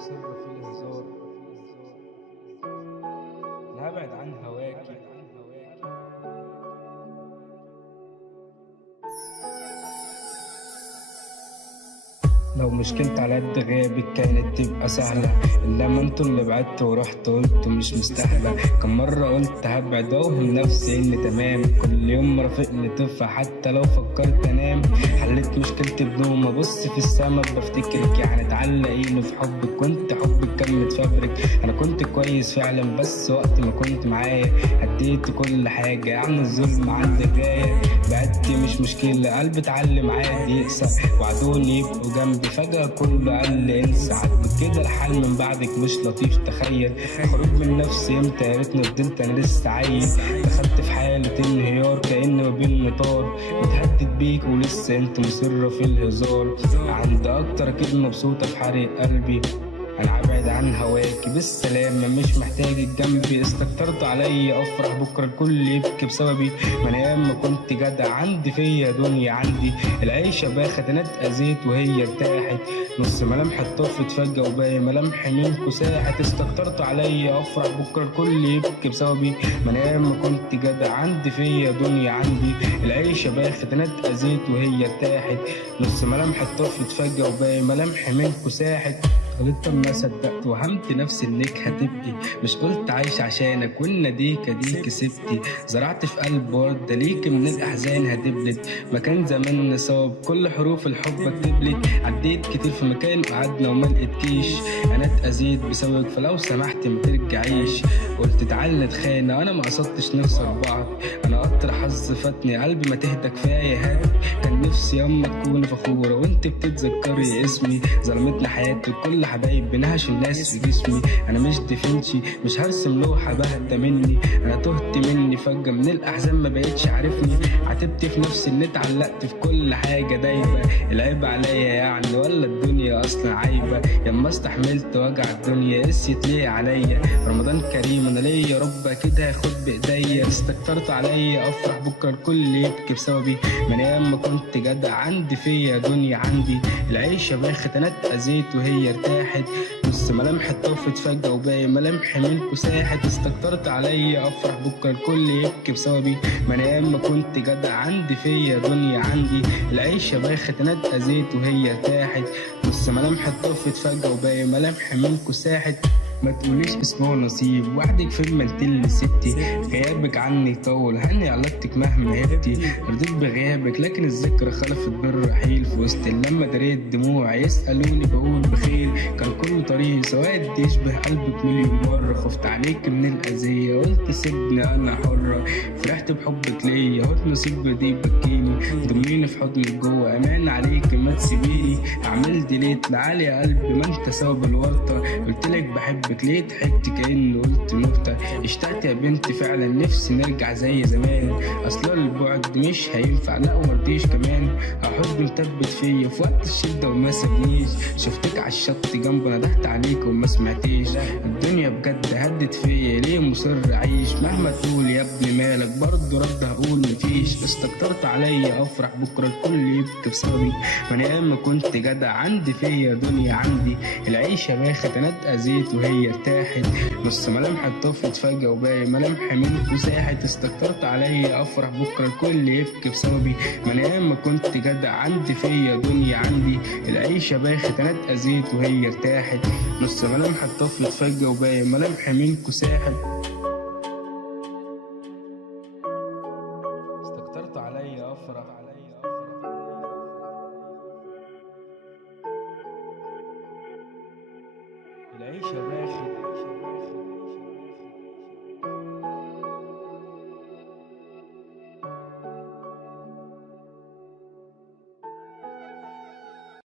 مصر في الهزار. أنا هبعد عن هواكي. لو مشكلت على قد غيابك كانت تبقى سهلة، إنما انتوا اللي بعدتوا ورحتوا قلتوا مش مستاهلة. كم مرة قلت هبعد واوهم نفسي إني تمام، كل يوم رافقني طفى حتى لو فكرت أنام. حليت مشكلتي بنوم أبص في السما بفتكرك، يعني تعلقيني في حبك كنت حبك كان متفبرك. أنا كنت كويس فعلا بس وقت ما كنت معايا هديت كل حاجة، يعني الظلم عندي غاية. بعدتي مش مشكلة قلبي اتعلم عادي يقسى، وعدوني يبقوا جنبي فجأة كله قال انسى. عدت كده الحال من بعدك مش لطيف، تخيل خروج من نفسي امتى، يا ريتني فضلت انا لسه عيل. دخلت في حالة انهيار كأني ما بين مطار، متهدد بيك ولسه انت مصرة في الهزار. عند اكتر اكيد مبسوطة في حرق قلبي، انا هبعد عن هواكي بالسلامة مش محتاجك جنبي. استكترت عليا افرح بكرة الكل يبكي بسببي، ما انا ياما كنت جدع عندي فيا دنيا عندي. العيشة باخت انا اتأذيت وهي ارتاحت، نص ملامح اتطفت فجأة وباقي ملامحي منكو ساحت. استكترت عليا افرح بكرة الكل يبكي بسببي، ما انا ياما كنت جدع عندي فيا دنيا عندي. العيشة باخت انا اتأذيت وهي ارتاحت، نص ملامح اتطفت فجأة وباقي ملامحي منكو ساحت. غلطت ما صدقت وهمت نفسي انك هتبقي، مش قلت عايش عشانك والنديك اديك سبتي. زرعت في قلب وردة ليك من الاحزان هتبلد، مكان زمان نصاب كل حروف الحب اكتبلك. عديت كتير في مكان قعدنا وما لقيتكيش، انا اتأذيت بسببك فلو سمحت ما ترجعيش. قلت تعالى نتخانق وانا ما قصدتش نخسر بعض، انا قطر حظ فاتني قلبي ما تهدى كفايه هات. كان نفسي ياما تكوني فخوره وانت بتتذكري اسمي، ظلمتنا حياتي كل حبايب بنهش الناس في جسمي. انا مش دفنشي مش هرسم لوحه بهدى مني، انا تهت مني فجاه من الاحزان ما بقتش عارفني. عاتبت في نفسي اني اتعلقت في كل حاجه دايبه، العيب عليا يعني ولا الدنيا اصلا عايبه؟ ياما استحملت وجع الدنيا قست ليه عليا. رمضان كريم انا ليا رب اكيد هياخد بايديا. استكترت عليا افرح بكره الكل يبكي بسببي، ما انا ياما كنت جدع عندي فيا دنيا عندي. العيشه باخت انا اتأذيت وهي ارتاحت، نص ملامحي اتطفت فجأة وباقي ملامحي منكو ساحت. استكترت عليا افرح بكره الكل يبكي بسببي، ما انا ياما كنت جدع عندي فيا دنيا عندي. العيشه باخت انا اتأذيت وهي ارتاحت، نص ملامحي اتطفت فجأة وباقي ملامحي منكو ساحت. ما تقوليش اسمه نصيب وحدك في المنتل اللي سبتي، غيابك عني طول هني علاقتك مهما هبتي. رضيت بغيابك لكن الذكرى خلفت بالرحيل، في وسط اللمة دريت دموع يسألوني بقول بخير. كان كل طريق سواد يشبه قلبك مليون مرة، خفت عليك من الأذية قلت سيبني أنا حرة. فرحت بحبك ليا هوت نصيب دي بكيني، ضميني في حضنك جوه أمان عليك ما تسيبيني. أعمل ديليت لعلي يا قلبي ما انت سبب الورطة، قلتلك بحبك ليه ضحكت كأني قلت نكتة. اشتقت يا بنتي فعلا نفسي نرجع زي زمان، اصل البعد مش هينفع لا ومرضيش كمان. حب مثبت فيا في وقت الشدة وما سابنيش، شفتك عالشط جنبه ندهت عليك وما سمعتيش. الدنيا بجد هدت فيا ليه مصر اعيش، مهما تقول يا ابني مالك برضه رد هقول مفيش. استكترت عليا افرح بكره الكل يبكي بسببي، ما انا ياما كنت جدع عندي فيا دنيا عندي. العيشه باخت انا اتأذيت وهي ارتاحت، نص ملامحي اتطفت فجأة وباقي ملامحي منكو ساحت. استكترت عليا افرح بكره الكل يبكي بسببي، ما انا ياما كنت جدع عندي فيا دنيا عندي. العيشه باخت انا اتأذيت وهي ارتاحت، نص ملامحي اتطفت فجأة وباقي ملامحي منكو ساحت. استكترت عليا افرح